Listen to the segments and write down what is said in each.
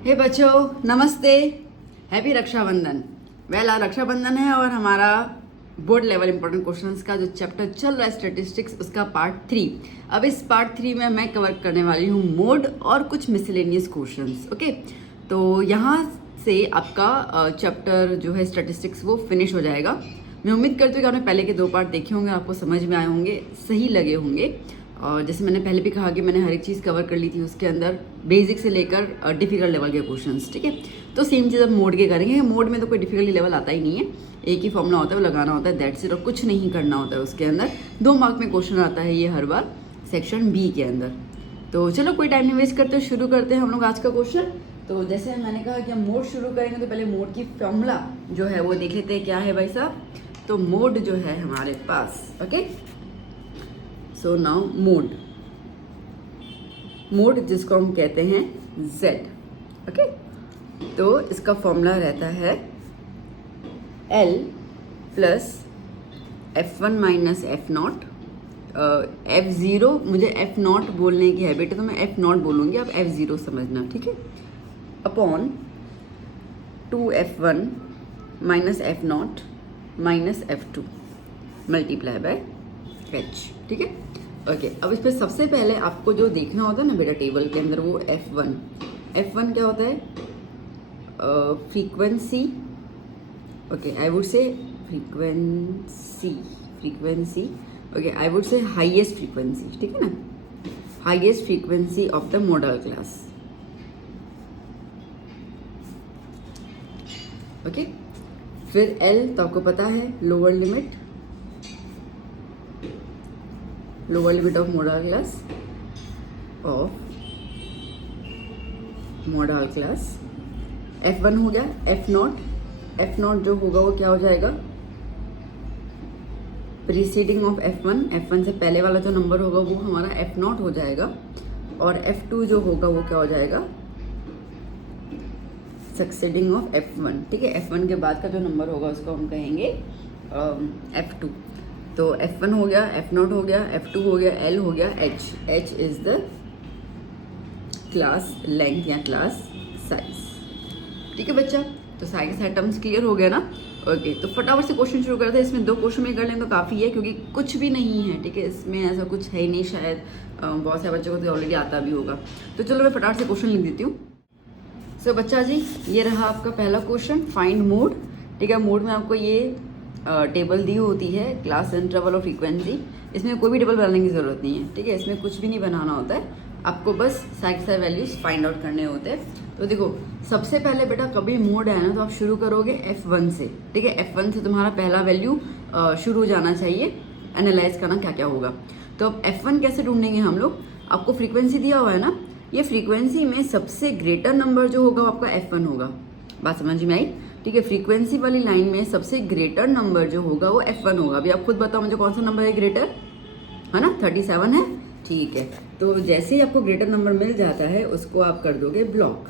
हे बच्चों, नमस्ते। हैप्पी रक्षाबंधन। आज रक्षाबंधन है और हमारा बोर्ड लेवल इंपॉर्टेंट क्वेश्चंस का जो चैप्टर चल रहा है स्टैटिस्टिक्स, उसका पार्ट 3। अब इस पार्ट 3 में मैं कवर करने वाली हूँ मोड और कुछ मिसलेनियस क्वेश्चंस। ओके, तो यहाँ से आपका चैप्टर जो है स्टैटिस्टिक्स वो फिनिश हो जाएगा। मैं उम्मीद करती हूँ कि आपने पहले के 2 पार्ट देखे होंगे, आपको समझ में आए होंगे, सही लगे होंगे। और जैसे मैंने पहले भी कहा कि मैंने हर एक चीज़ कवर कर ली थी, उसके अंदर बेसिक से लेकर डिफिकल्ट लेवल के क्वेश्चंस। ठीक है, तो सेम चीज़ अब मोड के करेंगे। मोड में तो कोई डिफिकल्टी लेवल आता ही नहीं है, एक ही फॉर्मूला होता है, वो लगाना होता है, दैट्स इट, और कुछ नहीं करना होता है उसके अंदर। 2 मार्क में क्वेश्चन आता है ये हर बार सेक्शन बी के अंदर। तो चलो कोई टाइम नहीं वेस्ट करते, शुरू करते हैं हम लोग आज का क्वेश्चन। तो जैसे मैंने कहा कि हम मोड शुरू करेंगे तो पहले मोड की फॉर्मूला जो है वो देख लेते हैं क्या है भाई साहब। तो मोड जो है हमारे पास, ओके, सो नाउ मोड जिसको हम कहते हैं z। ओके, तो इसका फॉर्मूला रहता है L plus F1 minus F0। F0, मुझे F0 बोलने की हैबिट है तो मैं F0 बोलूँगी, आप F0 समझना, ठीक है, upon 2F1 minus F0 minus F2 multiply by H। ठीक है, ओके। अब इस पर सबसे पहले आपको जो देखना होता है ना बेटा टेबल के अंदर, वो F1 क्या होता है? फ्रीक्वेंसी। ओके, आई वुड से फ्रीक्वेंसी। ओके, आई वुड से हाईएस्ट फ्रीक्वेंसी, ठीक है ना, highest frequency of the model class. Okay, फिर L तो आपको पता है lower limit of model class F1 हो गया। F0 जो होगा वो क्या हो जाएगा? प्रीसीडिंग ऑफ F1 से पहले वाला जो नंबर होगा वो हमारा F0 हो जाएगा, और F2 जो होगा वो क्या हो जाएगा? Succeeding of F1। ठीक है, F1 के बाद का जो नंबर होगा उसको हम कहेंगे F2। तो F1 हो गया, F0 हो गया, F2 हो गया, L हो गया, H is the class length या क्लास साइज। ठीक है बच्चा, तो सारे सारे टर्म्स क्लियर हो गया ना? ओके, तो फटाफट से क्वेश्चन शुरू करते हैं। इसमें 2 क्वेश्चन में कर लें तो काफ़ी है, क्योंकि कुछ भी नहीं है। ठीक है, इसमें ऐसा कुछ है ही नहीं शायद, बहुत सारे बच्चों को तो ऑलरेडी आता भी होगा। तो चलो मैं फटाफट से क्वेश्चन लिख देती हूँ। सो बच्चा जी, ये रहा आपका पहला क्वेश्चन, फाइंड मोड। ठीक है, मोड में आपको ये टेबल दी होती है, क्लास इंटरवल और फ्रीक्वेंसी। इसमें कोई भी टेबल बनाने की ज़रूरत नहीं है। ठीक है, इसमें कुछ भी नहीं बनाना होता है, आपको बस सारे वैल्यूज फाइंड आउट करने होते हैं। तो देखो, सबसे पहले बेटा कभी मोड है ना तो आप शुरू करोगे F1 से। ठीक है, F1 से तुम्हारा पहला वैल्यू शुरू हो जाना चाहिए, एनालाइज करना क्या क्या होगा। तो अब F1 कैसे ढूंढेंगे हम लोग? आपको फ्रीक्वेंसी दिया हुआ है ना, ये फ्रीक्वेंसी में सबसे ग्रेटर नंबर जो होगा वो आपका F1 होगा। बात समझ में आई? ठीक है, फ्रीक्वेंसी वाली लाइन में सबसे ग्रेटर नंबर जो होगा वो F1 होगा। अभी आप खुद बताओ मुझे कौन सा नंबर है ग्रेटर, है ना? 37 है। ठीक है, तो जैसे ही आपको ग्रेटर नंबर मिल जाता है उसको आप कर दोगे ब्लॉक।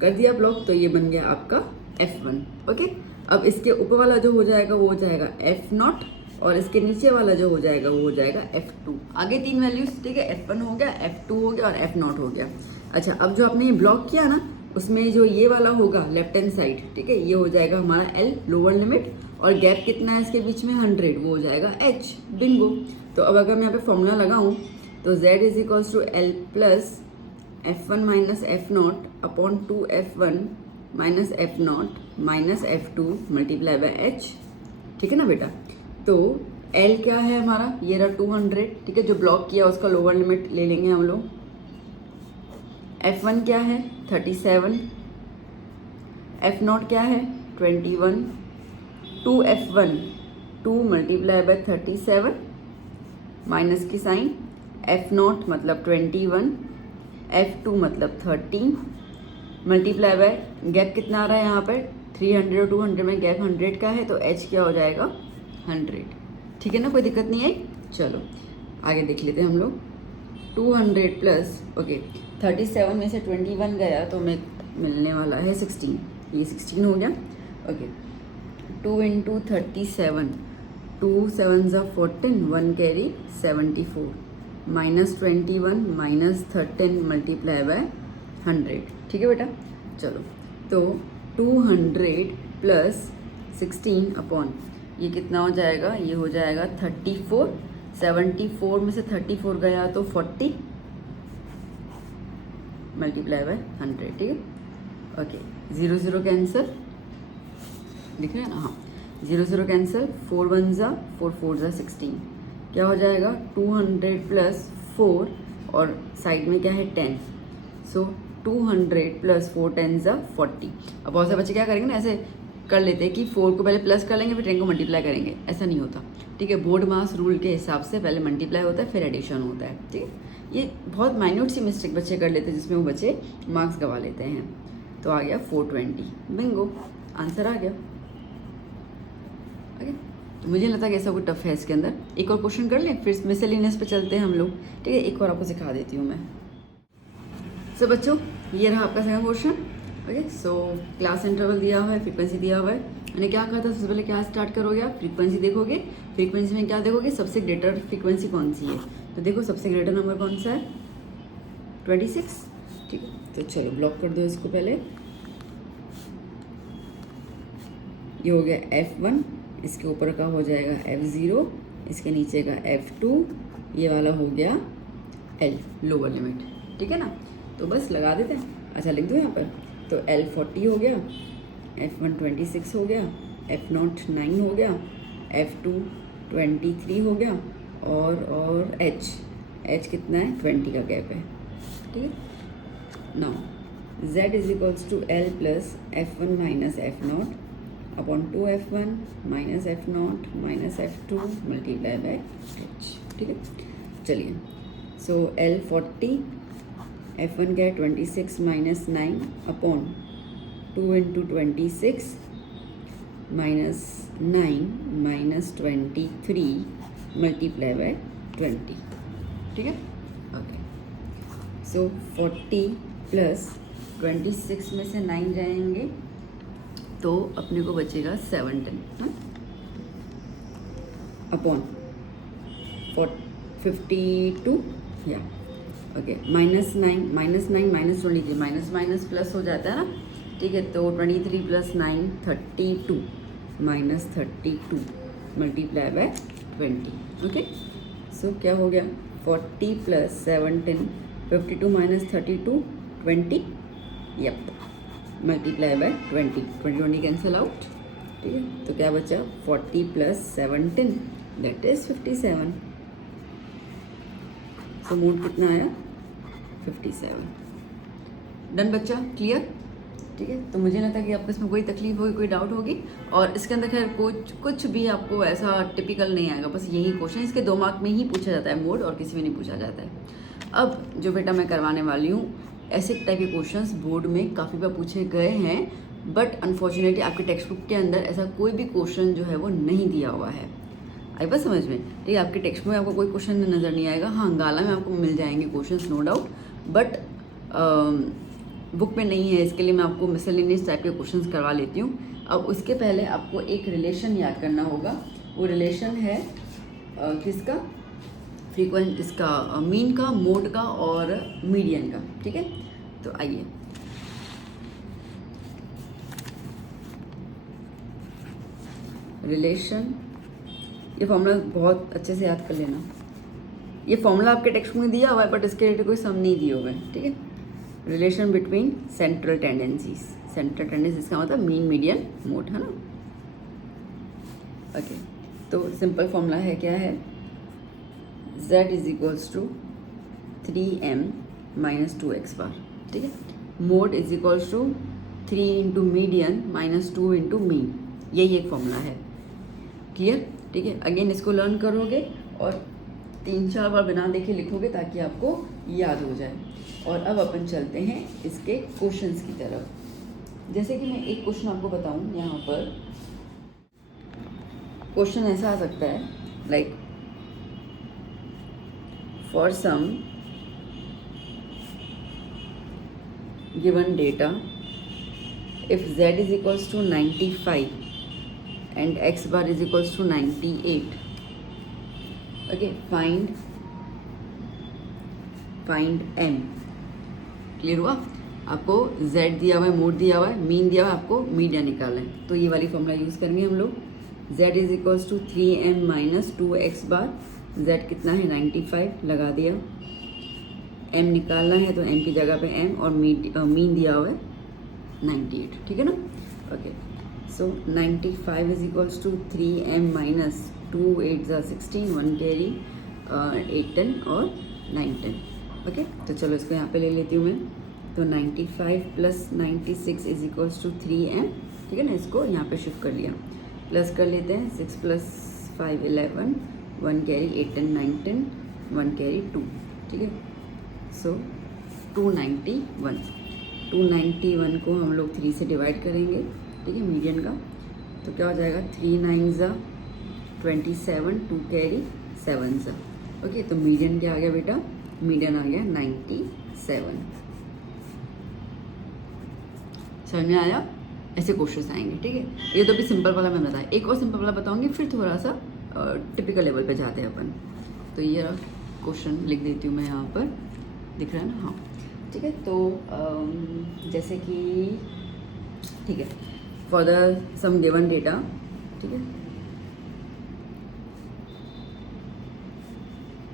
कर दिया ब्लॉक, तो ये बन गया आपका F1। ओके, अब इसके ऊपर वाला जो हो जाएगा वो हो जाएगा F0, और इसके नीचे वाला जो हो जाएगा वो हो जाएगा F2। आगे 3 वैल्यूज। ठीक है, F1 हो गया, F2 हो गया और F0 हो गया। अच्छा, अब जो आपने ये ब्लॉक किया ना, उसमें जो ये वाला होगा लेफ्ट हैंड साइड, ठीक है, ये हो जाएगा हमारा L लोअर लिमिट, और गैप कितना है इसके बीच में? 100, वो हो जाएगा H। बिंगो। तो अब अगर मैं यहाँ पे फॉर्मूला लगाऊं तो Z is equals to L plus F1 minus F0 upon 2F1 minus F0 minus F2 multiply by H। ठीक है ना बेटा? तो L क्या है हमारा? ये रहा 200। ठीक है, जो ब्लॉक किया उसका लोअर लिमिट ले लेंगे हम लोग। F1 क्या है? 37। F0 क्या है? 21। 2F1 2 मल्टीप्लाई बाय 37 माइनस की साइन, F0 मतलब 21, F2 मतलब 13 मल्टीप्लाई बाय गैप कितना आ रहा है यहाँ पर? 300 और 200 में गैप 100 का है, तो H क्या हो जाएगा? 100। ठीक है ना, कोई दिक्कत नहीं आई? चलो आगे देख लेते हैं हम लोग। 200 प्लस, ओके, 37 में से 21 गया तो मैं मिलने वाला है 16। ये 16 हो गया। ओके, 2 इंटू 37, 2 7 ज़ा 14, 1 कैरी 74, -21 -13 मल्टीप्लाई बाय 100, ठीक है बेटा। चलो तो 200 प्लस 16 अपॉन ये कितना हो जाएगा, ये हो जाएगा 34। 74 में से 34 गया तो 40 मल्टीप्लाई बाय 100, ठीक है। ओके, 0 0 कैंसिल, लिख रहे हैं ना, हाँ 0 0 कैंसिल, 4 1 ज़ा 4 4 ज़ा 16, क्या हो जाएगा 200 प्लस 4 और साइड में क्या है 10, सो 200 प्लस 4 10 ज़ा 40। अब बहुत से बच्चे क्या करेंगे ना, ऐसे कर लेते हैं कि 4 को पहले प्लस कर लेंगे फिर 10 को मल्टीप्लाई करेंगे, ऐसा नहीं होता, ठीक है। बोर्ड मास रूल के हिसाब से पहले मल्टीप्लाई होता है फिर एडिशन होता है, ठीक है। ये बहुत माइन्यूट सी मिस्टेक बच्चे कर लेते हैं जिसमें वो बच्चे मार्क्स गवा लेते हैं। तो आ गया 420, बिंगो, आंसर आ गया। ओके, तो मुझे लगता है कि ऐसा कोई टफ है इसके अंदर। एक और क्वेश्चन कर लें फिर मिसलिनियस पे चलते हैं हम लोग, ठीक है। एक और आपको सिखा देती हूँ मैं। सो बच्चों, ये रहा आपका second question. Okay, so class interval दिया हुआ है, फ्रीक्वेंसी दिया हुआ है। मैंने क्या कहा था, सबसे पहले क्या स्टार्ट करोगे आप, फ्रीक्वेंसी देखोगे। फ्रीक्वेंसी में क्या देखोगे, सबसे ग्रेटर फ्रीक्वेंसी कौन सी है। तो देखो सबसे ग्रेटर नंबर कौन सा है, 26, ठीक है। तो चलो ब्लॉक कर दो इसको पहले। ये हो गया F1, इसके ऊपर का हो जाएगा F0, इसके नीचे का F2, ये वाला हो गया L, लोअर लिमिट, ठीक है ना। तो बस लगा देते हैं। अच्छा लिख दो यहाँ पर, तो L 40 हो गया, F1 26 हो गया, F0 9 हो गया, F2 23 हो गया, और H कितना है, 20 का गैप है, ठीक है। Now Z is equals to L plus F1 minus F0 upon 2F1 minus F0 minus F2 multiply by H, ठीक है। चलिए, सो L 40, F1 क्या है 26 minus 9 upon 2 into 26 minus 9 minus 23 multiply by 20, ठीक है। ओके, सो 40 प्लस 26 में से 9 जाएंगे तो अपने को बचेगा 17 अपॉन 52 या okay, minus 9 minus 23, minus minus plus हो जाता है ना, ठीक है। तो 23 plus 9 32 minus 32 multiply by 20, okay. So क्या हो गया 40 plus 17, 52 minus 32 20, yup, multiply by 20 cancel out, ठीक है। तो क्या बचा 40 plus 17 that is 57। So mod कितना आया 57। डन बच्चा, क्लियर, ठीक है। तो मुझे लगता है कि आपको इसमें कोई तकलीफ होगी, कोई डाउट होगी। और इसके अंदर खैर कुछ भी आपको ऐसा टिपिकल नहीं आएगा, बस यही क्वेश्चन इसके 2 मार्क में ही पूछा जाता है मोड, और किसी में नहीं पूछा जाता है। अब जो बेटा मैं करवाने वाली हूँ, ऐसे टाइप के क्वेश्चंस बोर्ड में काफ़ी बार पूछे गए हैं, बट अनफॉर्चुनेटली आपके टेक्स्ट बुक के अंदर ऐसा कोई भी क्वेश्चन जो है वो नहीं दिया हुआ है। आई बात समझ में, ठीक है। आपके टेक्स्ट में आपको कोई क्वेश्चन नज़र नहीं आएगा, हाँ गाला में आपको मिल जाएंगे questions no doubt, but book में नहीं है। इसके लिए मैं आपको मिसलेनियस टाइप के क्वेश्चंस करवा लेती हूँ। अब उसके पहले आपको एक रिलेशन याद करना होगा, वो रिलेशन है किसका, फ्रीक्वेंट, इसका मीन का, मोड का और मीडियन का, ठीक है। तो आइए, रिलेशन, ये फॉर्मूला बहुत अच्छे से याद कर लेना। ये फॉर्मूला आपके टेक्स्ट में दिया हुआ है, बट इसके रिलेटेड कोई सम नहीं दिए हुए हैं, ठीक है। Relation between central tendencies, central tendency इसका मतलब मीन मीडियन मोड, है ना। ओके, तो सिंपल फॉर्मूला है, क्या है, Z is equals to 3m minus 2x bar, ठीक है। Mode is equals to 3 into median minus 2 into mean, यही एक फॉर्मूला है, क्लियर, ठीक है। अगेन इसको लर्न करोगे और 3-4 बार बिना देखे लिखोगे ताकि आपको याद हो जाए। और अब अपन चलते हैं इसके क्वेश्चंस की तरफ। जैसे कि मैं एक क्वेश्चन आपको बताऊं, यहाँ पर क्वेश्चन ऐसा आ सकता है, like for some given data if z is equals to 95 and x bar is equals to 98, okay, find m, clear हुआ। आपको z दिया हुआ है, मोड दिया हुआ है, मीन दिया हुआ है, आपको मीडियन निकालना है। तो ये वाली फॉर्मूला यूज़ करेंगे हम लोग। z is equals to 3m minus 2x bar, z कितना है 95 लगा दिया, m निकालना है तो m की जगह पे m और मीन दिया हुआ है 98, ठीक है ना। Okay, so 95 is equals to 3m minus 2 8 16, 1 carry 8 10 और 9 10। ओके, तो चलो इसको यहाँ पे ले लेती हूँ मैं। तो 95 plus 96 is equals to 3m, ठीक है ना। इसको यहाँ पे शिफ्ट कर लिया, प्लस कर लेते हैं। 6 प्लस 5 11, 1 कैरी 8 10 9 10, 1 कैरी 2, ठीक है। सो 291 को हम लोग 3 से डिवाइड करेंगे, ठीक है, मीडियन का। तो क्या हो जाएगा 3 9 27, 2 कैरी 7। ओके, तो मीडियन क्या आ गया बेटा, मीडियन आ गया 97। समझ में आया? ऐसे क्वेश्चंस आएंगे, ठीक है। ये तो भी सिंपल वाला मैं बताया, एक और सिंपल वाला बताऊंगी, फिर थोड़ा सा टिपिकल लेवल पे जाते हैं अपन। तो ये क्वेश्चन लिख देती हूँ मैं यहाँ पर, दिख रहा है ना, हाँ ठीक है। तो जैसे कि ठीक है, for the some given data, ठीक है,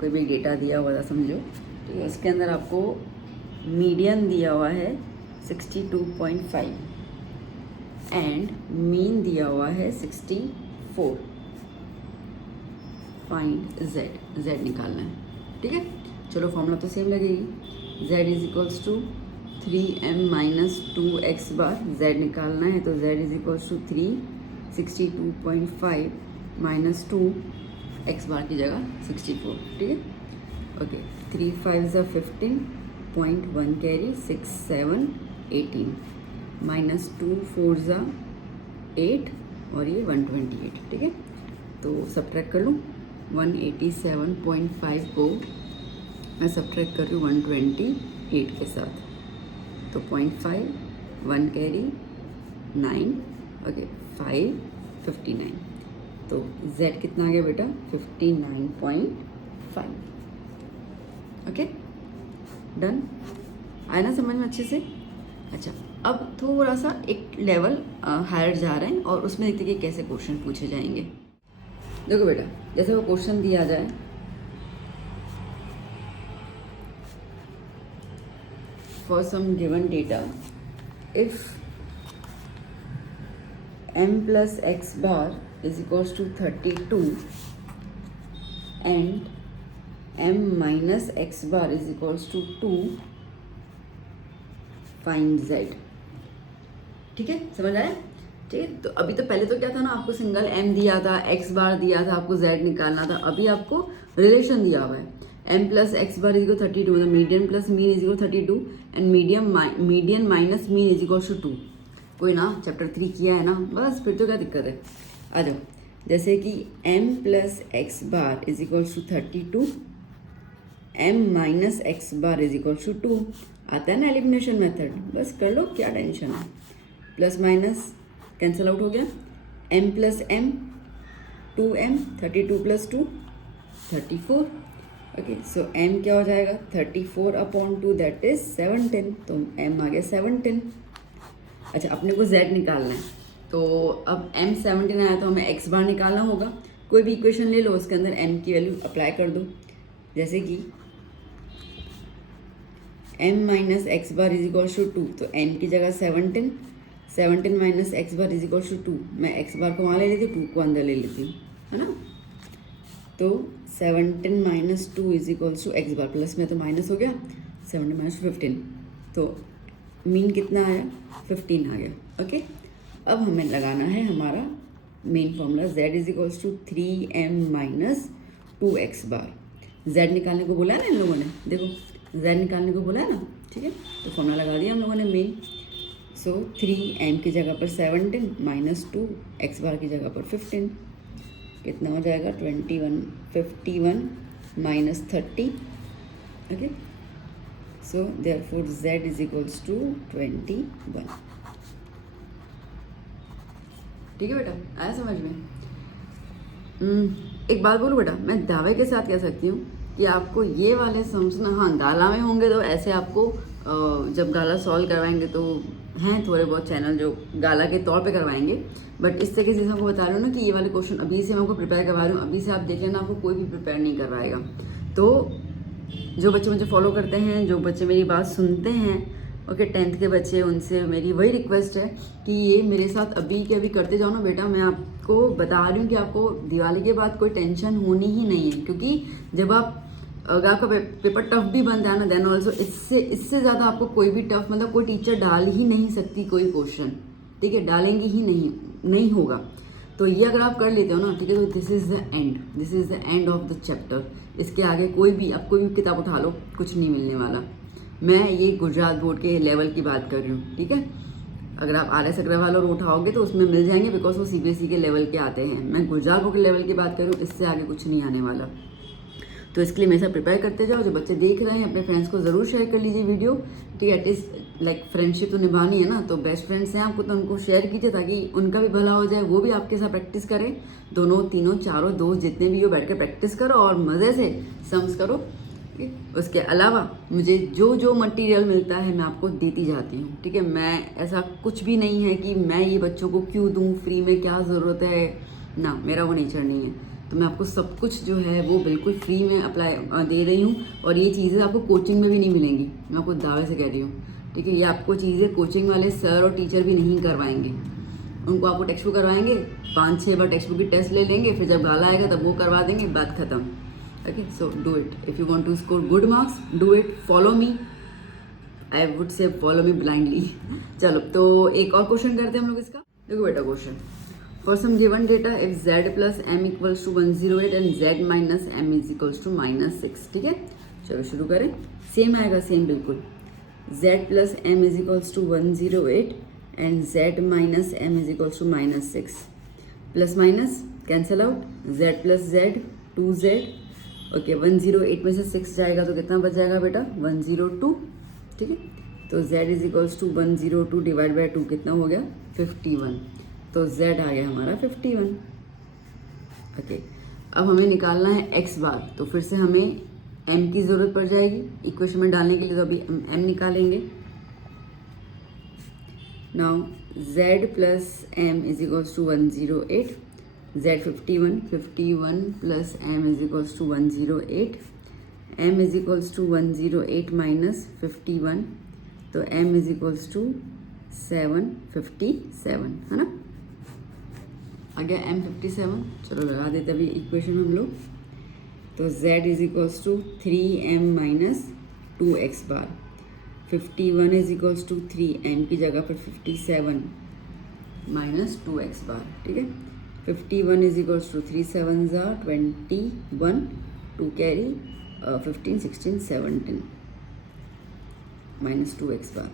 कोई भी डेटा दिया हुआ था समझो, ठीक है, उसके अंदर आपको मीडियन दिया हुआ है 62.5 एंड मीन दिया हुआ है 64। फाइंड z निकालना है, ठीक है। चलो फॉर्मूला तो सेम लगेगी, z is equals to 3m minus 2x bar, z निकालना है तो z is equals to 362.5 minus 2 x bar की जगह 64, ठीक है। ओके, 3 5 15, 0.1 कैरी 6 7 18 माइनस 2 4 8 और ये 128, ठीक है। तो सब्ट्रैक्ट कर लूँ, 187.5 को मैं सब्ट्रैक्ट कर रही हूँ 128 के साथ, तो 0.5 1 कैरी 9, ओके 5 59। तो z कितना आ गया बेटा 59.5। ओके डन, आया ना समझ में अच्छे से। अच्छा, अब थोड़ा सा एक लेवल हायर जा रहे हैं और उसमें देखते कि कैसे क्वेश्चन पूछे जाएंगे। देखो बेटा, जैसे वो क्वेश्चन दिया जाए, for some given data if m plus x bar is equals to 32 and m minus x bar is equals to 2, find z, ठीक है, समझ आया। ठीक है, तो अभी तो पहले तो क्या था ना, आपको सिंगल m दिया था, x बार दिया था, आपको z निकालना था। अभी आपको रिलेशन दिया हुआ है, m plus x bar is equal 32, मतलब median plus mean is equal 32 and median minus mean is equal to 2। कोई ना, चैप्टर 3 किया है ना, बस फिर तो क्या दिक्कत है। आ जाओ, जैसे कि m plus x bar is equal to 32, m minus x bar is equal to 2, आता है ना एलिमिनेशन मेथड, बस कर लो, क्या टेंशन है। प्लस माइनस कैंसिल आउट हो गया, m plus m 2m, 32 plus 2 34। Okay, so m क्या हो जाएगा 34 अपॉन 2 दैट इज 17, तो m आ गया 17। अच्छा, अपने को z निकालना है, तो अब m 17 आया तो हमें x बार निकालना होगा। कोई भी इक्वेशन ले लो, उसके अंदर m की वैल्यू अप्लाई कर दो, जैसे कि m minus x bar is equal to 2, तो m की जगह 17 minus x bar is equal to 2, मैं एक्स बार को वहाँ ले लेती हूँ, 2 को अंदर ले लेती हूँ, है ना। तो 17 minus 2 is equal to x bar, plus में तो माइनस हो गया, 17 माइनस 15, तो मीन कितना आया 15 आ गया। ओके, अब हमें लगाना है हमारा main formula, z is equal to 3m minus 2x bar. z निकालने को बोला है ना इन लोगों ने, देखो z निकालने को बोला है ना, ठीक है। तो फॉर्मूला लगा दिया हम लोगों ने मेन। सो 3m की जगह पर 17 माइनस 2 एक्स बार की जगह पर 15, कितना हो जाएगा 51 minus 30। Okay, so therefore z is equals to 21। ठीक है बेटा, आया समझ में। एक बात बोलूँ बेटा, मैं दावे के साथ कह सकती हूँ कि आपको ये वाले सम्स ना, हाँ दाला में होंगे तो ऐसे आपको जब गाला सॉल्व करवाएंगे तो हैं थोड़े बहुत चैनल जो गाला के तौर पे करवाएंगे, बट इस तरीके से आपको बता रही हूँ ना कि ये वाले क्वेश्चन अभी से मैं आपको प्रिपेयर करवा रही हूँ, अभी से आप देख लेना, आपको कोई भी प्रिपेयर नहीं करवाएगा। तो जो बच्चे मुझे फॉलो करते हैं, जो बच्चे मेरी बात सुनते हैं, ओके 10th के बच्चे, उनसे मेरी वही रिक्वेस्ट है कि ये मेरे साथ अभी के अभी करते जाओ ना बेटा। मैं आपको बता रही हूँ कि आपको दिवाली के बाद कोई टेंशन होनी ही नहीं है, क्योंकि जब अगर आपका पेपर टफ भी बनता है ना, देन ऑल्सो इससे ज़्यादा आपको कोई भी टफ, मतलब कोई टीचर डाल ही नहीं सकती कोई क्वेश्चन, ठीक है, डालेंगी ही नहीं होगा। तो ये अगर आप कर लेते हो ना, ठीक है, तो this is the end of the chapter. इसके आगे कोई भी किताब उठा लो, कुछ नहीं मिलने वाला। मैं ये गुजरात बोर्ड के लेवल की बात कर रही हूँ, ठीक है। अगर आप RS अग्रवाल और उठाओगे तो उसमें मिल जाएंगे, बिकॉज वो CBSE के लेवल के आते हैं। मैं गुजरात बोर्ड के लेवल की बात कर रही हूँ, इससे आगे कुछ नहीं आने वाला। तो इसके लिए मेरे साथ प्रिपेयर करते जाओ। जो बच्चे देख रहे हैं अपने फ्रेंड्स को ज़रूर शेयर कर लीजिए वीडियो, ठीक है। एटलीस्ट लाइक फ्रेंडशिप तो निभानी है ना, तो बेस्ट फ्रेंड्स हैं आपको तो उनको शेयर कीजिए, ताकि उनका भी भला हो जाए, वो भी आपके साथ प्रैक्टिस करें। दोनों तीनों चारों दोस्त जितने भी हो, बैठ कर प्रैक्टिस करो और मज़े से सम्स करो। उसके अलावा मुझे जो मटेरियल मिलता है मैं आपको देती जाती हूँ, ठीक है। मैं ऐसा कुछ भी नहीं है कि मैं ये बच्चों को क्यों दूँ, फ्री में क्या ज़रूरत है ना, मेरा वो नेचर नहीं है। तो मैं आपको सब कुछ जो है वो बिल्कुल फ्री में अप्लाई दे रही हूँ, और ये चीज़ें आपको कोचिंग में भी नहीं मिलेंगी, मैं आपको दावे से कह रही हूँ, ठीक है। ये आपको चीज़ें कोचिंग वाले सर और टीचर भी नहीं करवाएंगे। उनको आपको टेक्स्ट बुक करवाएंगे, 5-6 बार टेक्स्ट बुक की टेस्ट ले लेंगे, फिर जब गाला आएगा तब वो करवा देंगे, बात खत्म। Okay, so do it if you want to score good marks, do it, follow me, I would say follow me blindly. चलो, तो एक और क्वेश्चन करते हैं हम लोग इसका। देखो बेटा question, for some given data if z plus m equals to 108 and z minus m is equals to -6, ठीक है। चलो शुरू करें, सेम आएगा, सेम बिल्कुल। z plus m is equals to 108 and z minus m is equals to -6, plus minus cancel out, z plus z 2z, okay. 108 में से 6 जाएगा तो कितना बच जाएगा बेटा, 102, ठीक है। तो z is equals to 102 divide by 2 कितना हो गया, 51। तो z आ गया हमारा 51, ओके। अब हमें निकालना है x बार, तो फिर से हमें m की ज़रूरत पड़ जाएगी इक्वेशन में डालने के लिए, तो अभी m निकालेंगे। Now z plus m is equals to 108, z 51 plus m is equals to 108, m is equals to 108 minus 51, तो m इज इक्वल्स टू 757, है ना, आ गया m57। चलो लगा देते अभी इक्वेशन हम लोग। तो z is equals to 3m minus 2x bar, 51 is equals to 3m की जगह पर 57 माइनस 2x बार, ठीक है। 51 is equals to 3 7s are 21, 2 carry 15 16 17 minus 2x bar.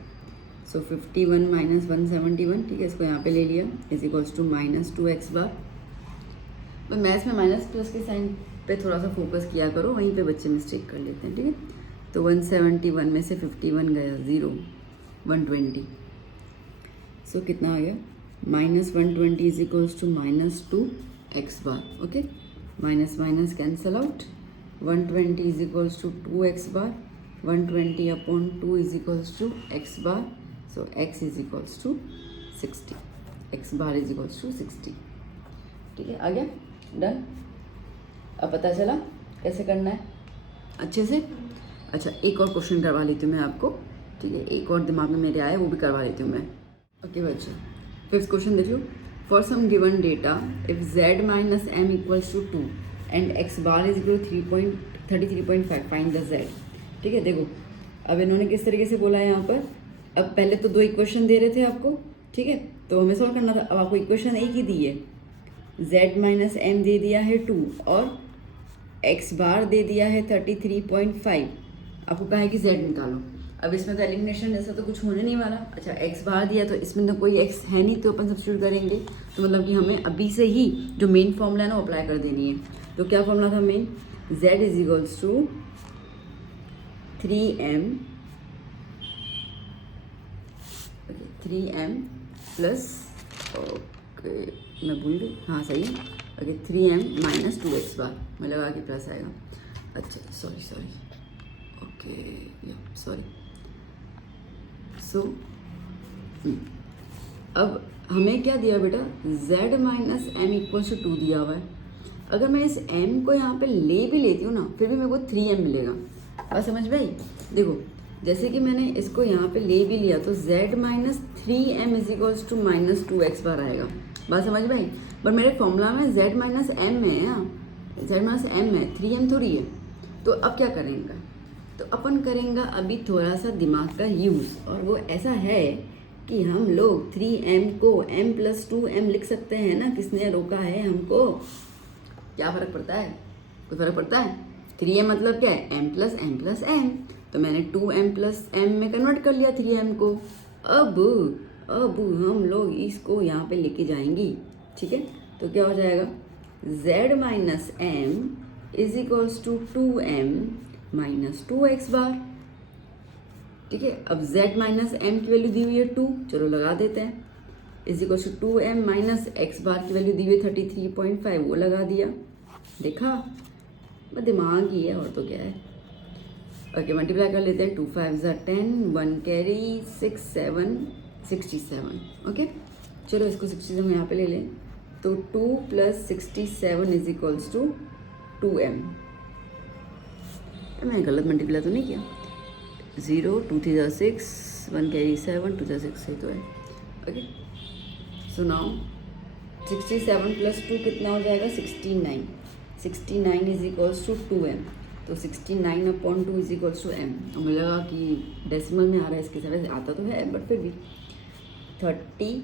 So 51 minus 171, ठीक है, इसको यहाँ पे ले लिया, is equals to minus 2x bar. तो मैथ्स में माइनस प्लस के साइन पे थोड़ा सा फोकस किया करो, वहीं पे बच्चे मिस्टेक कर लेते हैं, ठीक है। तो 171 में से 51 गया 0, 120, सो कितना आ गया, minus 120 is equals to minus 2x bar, okay. Minus minus cancel out, 120 is equals to 2x bar, 120 upon 2 is equals to x bar, so x is equals to 60, x bar is equals to 60, ठीक है, आ गया, done. अब पता चला कैसे करना है अच्छे से। अच्छा, एक और क्वेश्चन करवा लेती हूँ मैं आपको, ठीक है, एक और दिमाग में मेरे आए वो भी करवा लेती हूँ मैं, ओके बच्चे। 5th क्वेश्चन देखियो, for some given data if z minus m equals to 2 and x bar is equal 33.5 find the z, ठीक है। देखो अब इन्होंने किस तरीके से बोला है यहाँ पर, अब पहले तो 2 इक्वेशन दे रहे थे आपको, ठीक है, तो हमें सॉल्व करना था। अब आपको इक्वेशन एक ही दी है, z माइनस m दे दिया है 2 और x बार दे दिया है 33.5, आपको कहा है कि z निकालो। अब इसमें तो एलिमिनेशन जैसा तो कुछ होने नहीं वाला। अच्छा, x बार दिया तो इसमें तो कोई x है नहीं, तो अपन सब्स्टिट्यूट करेंगे, तो मतलब कि हमें अभी से ही जो मेन फॉर्मूला है ना वो अप्लाई कर देनी है। तो क्या फॉर्मूला था main, z is equals to 3m plus, okay मैं भूल गई, हाँ सही है, ओके 3m माइनस 2x बार, मैं लगा कि प्लस आएगा। अच्छा सॉरी ओके सॉरी, सो अब हमें क्या दिया बेटा, z minus m equals to 2 दिया हुआ है। अगर मैं इस m को यहाँ पे ले भी लेती हूँ ना, फिर भी मेरे को 3m मिलेगा। बात समझ में आई? देखो जैसे कि मैंने इसको यहाँ पे ले भी लिया तो z minus 3m is equals to minus 2x bar आएगा। बात समझ में आई? पर मेरे फॉर्मूला में z माइनस m है, z माइनस m है, 3m थोड़ी है। तो अब क्या करेंगे, तो अपन करेंगे अभी थोड़ा सा दिमाग का यूज़, और वो ऐसा है कि हम लोग 3m को m प्लस 2m लिख सकते हैं ना। किसने रोका है हमको? क्या फ़र्क पड़ता है? कोई फ़र्क पड़ता है? 3m मतलब क्या है? m plus m। तो मैंने 2m प्लस m में कन्वर्ट कर लिया 3m को। अब हम लोग इसको यहाँ पे लेके जाएंगी, ठीक है? तो क्या हो जाएगा, z minus m is equals to 2m minus 2x bar, ठीक है? अब z माइनस m की वैल्यू दी हुई है 2, चलो लगा देते हैं, is equals to 2m minus x bar की वैल्यू दी हुई है 33.5, वो लगा दिया। देखा, बस दिमाग ही है और तो क्या है। ओके, मल्टीप्लाई कर लेते हैं, 2 5 10, 1 कैरी 6 7 67। ओके, चलो इसको 67 यहाँ पे ले लें, तो 2 plus 67 is equals to 2m। मैंने गलत मल्टीप्लाई तो नहीं किया? 0 2 3 6, 1 कैरी 7 2 6 सही तो है। ओके, सो नाउ 67 प्लस 2 कितना हो जाएगा, 69। 69 इज इक्वल्स टू 2m, तो 69 upon 2 is equals to m। और मुझे लगा कि डेसिमल में आ रहा है, इसके साथ वैसे आता तो है बट फिर भी 30,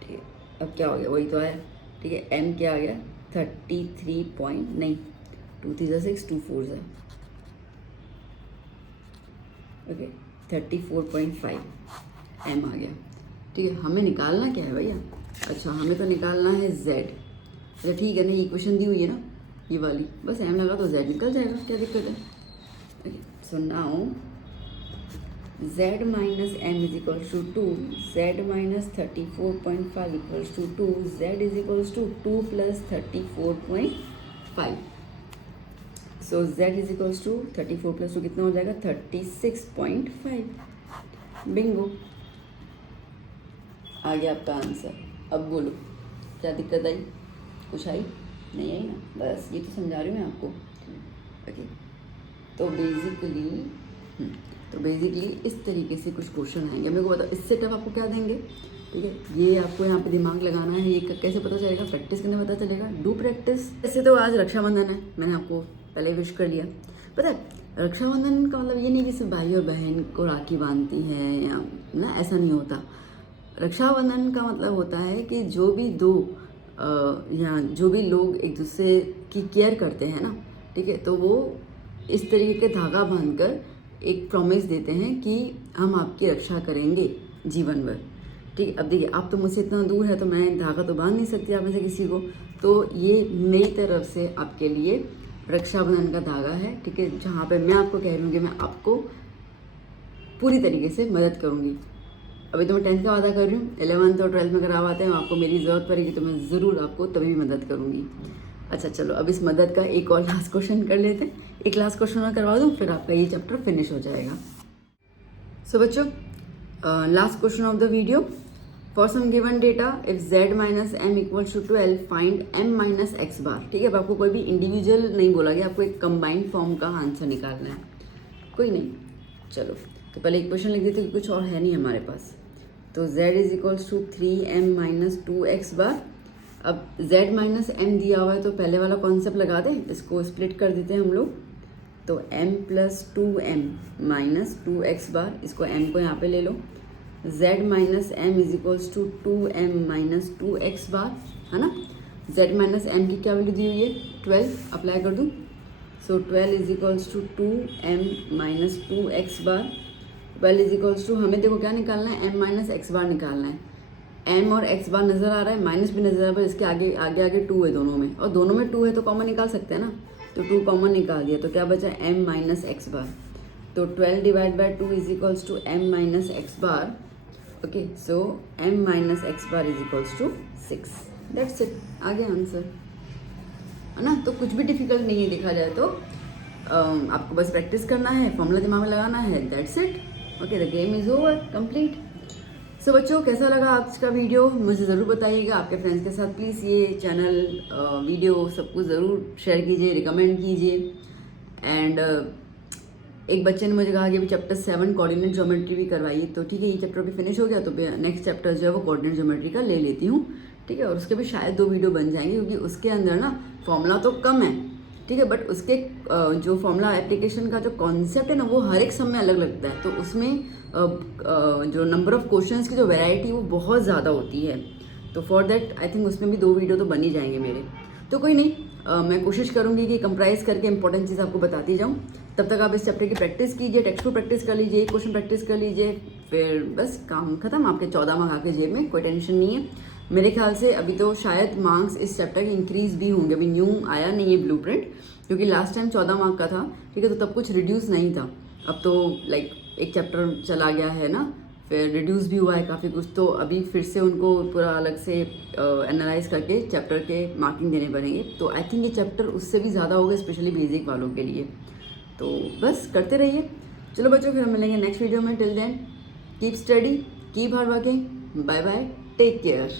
ठीक है? अब क्या हो गया, वही तो आया, ठीक है? m क्या आ गया, 33 पॉइंट नहीं, 2 3 6 2 4 है, ओके 34.5 m आ गया, ठीक है? हमें निकालना क्या है भैया? अच्छा, हमें तो निकालना है z। अच्छा ठीक है ना, इक्वेशन दी हुई है ना ये वाली, बस m लगा तो z निकल जाएगा, क्या दिक्कत है? Okay, so now z minus m is equals to 2, z minus 34.5 equals to 2, z is equals to 2 plus 34.5। So z is equals to 34 plus 2 कितना हो जाएगा, 36.5। बिंगो, आ गया आपका आंसर। अब बोलो क्या दिक्कत आई? कुछ आई? नहीं आई ना, बस ये तो समझा रही हूँ मैं आपको। ओके, तो बेसिकली इस तरीके से कुछ क्वेश्चन आएंगे। मेरे को बताओ इससे टफ आपको क्या देंगे, ठीक है? ये आपको यहाँ पे दिमाग लगाना है, ये कैसे पता चलेगा? प्रैक्टिस करने पता चलेगा, डू प्रैक्टिस। ऐसे तो आज रक्षाबंधन है, मैंने आपको पहले विश कर लिया। पता है रक्षाबंधन का मतलब ये नहीं कि सिर्फ भाई और बहन को राखी बांधती है या ना, ऐसा नहीं होता। रक्षाबंधन का मतलब होता है कि जो भी या जो भी लोग एक दूसरे की केयर करते हैं ना, ठीक है, तो वो इस तरीके के धागा बांधकर एक प्रॉमिस देते हैं कि हम आपकी रक्षा करेंगे जीवन भर, ठीक है? अब देखिए, आप तो मुझसे इतना दूर है तो मैं धागा तो बांध नहीं सकती आप में से किसी को, तो ये मेरी तरफ से आपके लिए रक्षाबंधन का धागा है, ठीक है? जहाँ पे मैं आपको कह रही हूँ कि मैं आपको पूरी तरीके से मदद करूँगी। अभी तो मैं 10th का वादा कर रही हूँ, 11th और 12th में करवाते हैं, आपको मेरी ज़रूरत पड़ेगी तो मैं ज़रूर आपको तभी भी मदद करूँगी। अच्छा चलो, अब इस मदद का एक और लास्ट क्वेश्चन कर लेते हैं। एक लास्ट क्वेश्चन मैं करवा दूँ, फिर आपका ये चैप्टर फिनिश हो जाएगा। सो बच्चों, last question of the video, for some given data if z minus m equals to 12 find m minus x bar, ठीक है? अब आपको कोई भी इंडिविजुअल नहीं बोला गया, आपको एक कंबाइंड फॉर्म का आंसर निकालना है। कोई नहीं, चलो तो पहले एक क्वेश्चन लिख देते कि कुछ और है नहीं हमारे पास। तो z is equals to 3m minus 2x bar. अब z माइनस m दिया हुआ है तो पहले वाला कॉन्सेप्ट लगा दें, इसको स्प्लिट कर देते हैं हम लोग। तो m plus 2m minus 2x बार, इसको m को यहाँ पे ले लो। z minus m is equals to 2m minus 2x bar, है ना? z माइनस m की क्या वैल्यू दी हुई है, 12, अप्लाई कर दूँ। So 12 is equals to 2m minus 2x bar. 12 is equals to, हमें देखो क्या निकालना है, m माइनस x बार निकालना है। m और x बार नज़र आ रहा है, माइनस भी नज़र आ रहा है, इसके आगे 2 है दोनों में, और दोनों में 2 है तो कॉमन निकाल सकते हैं ना। तो 2 कॉमन निकाल दिया तो क्या बचा, m माइनस x बार। तो 12 divide by 2 is equals to m minus x bar. Okay, so m minus x bar is equals to 6। That's it, आ गया आंसर, है ना? तो कुछ भी डिफिकल्ट नहीं है देखा जाए तो। आपको बस प्रैक्टिस करना है, फॉर्मूला दिमाग में लगाना है, that's it. Okay, the game is over, complete. So बच्चों, कैसा लगा आज का वीडियो मुझे ज़रूर बताइएगा। आपके फ्रेंड्स के साथ प्लीज़ ये चैनल वीडियो सबको ज़रूर शेयर कीजिए, रिकमेंड कीजिए। एंड एक बच्चे ने मुझे कहा कि अभी चैप्टर 7 कोऑर्डिनेट ज्योमेट्री भी करवाइए, तो ठीक है, ये चैप्टर भी फिनिश हो गया तो नेक्स्ट चैप्टर जो है वो कोऑर्डिनेट ज्योमेट्री का ले लेती हूँ, ठीक है। और उसके भी शायद 2 वीडियो बन जाएंगे, क्योंकि उसके अंदर ना फॉर्मूला तो कम है, ठीक है, बट उसके जो फॉर्मूला एप्लीकेशन का जो कॉन्सेप्ट है ना वो हर एक सम में अलग लगता है, तो उसमें जो नंबर ऑफ क्वेश्चंस की जो वैरायटी वो बहुत ज़्यादा होती है। तो फॉर देट आई थिंक उसमें भी 2 वीडियो तो बन ही जाएंगे मेरे। तो कोई नहीं, मैं कोशिश करूँगी कि कंप्राइज करके इंपॉर्टेंट चीज़ आपको बताती जाऊँ। तब तक आप इस चैप्टर की प्रैक्टिस कीजिए, टेक्स्ट बुक प्रैक्टिस कर लीजिए, क्वेश्चन प्रैक्टिस कर लीजिए, फिर बस काम खत्म, आपके 14 मार्क्स आपके जेब में, कोई टेंशन नहीं है। मेरे ख्याल से अभी तो शायद मार्क्स इस चैप्टर के इंक्रीज़ भी होंगे, अभी न्यू आया नहीं है ब्लूप्रिंट, क्योंकि लास्ट टाइम 14 मार्क का था, ठीक है, तो तब कुछ रिड्यूस नहीं था। अब तो लाइक एक चैप्टर चला गया है ना, फिर रिड्यूस भी हुआ है काफ़ी कुछ, तो अभी फिर से उनको पूरा अलग से एनालाइज करके चैप्टर के मार्किंग देने पड़ेंगे। तो आई थिंक ये चैप्टर उससे भी ज़्यादा होगा, स्पेशली बेसिक वालों के लिए। तो बस करते रहिए। चलो बच्चों, फिर हम मिलेंगे नेक्स्ट वीडियो में। Till then keep study, keep hard working, bye bye, take care.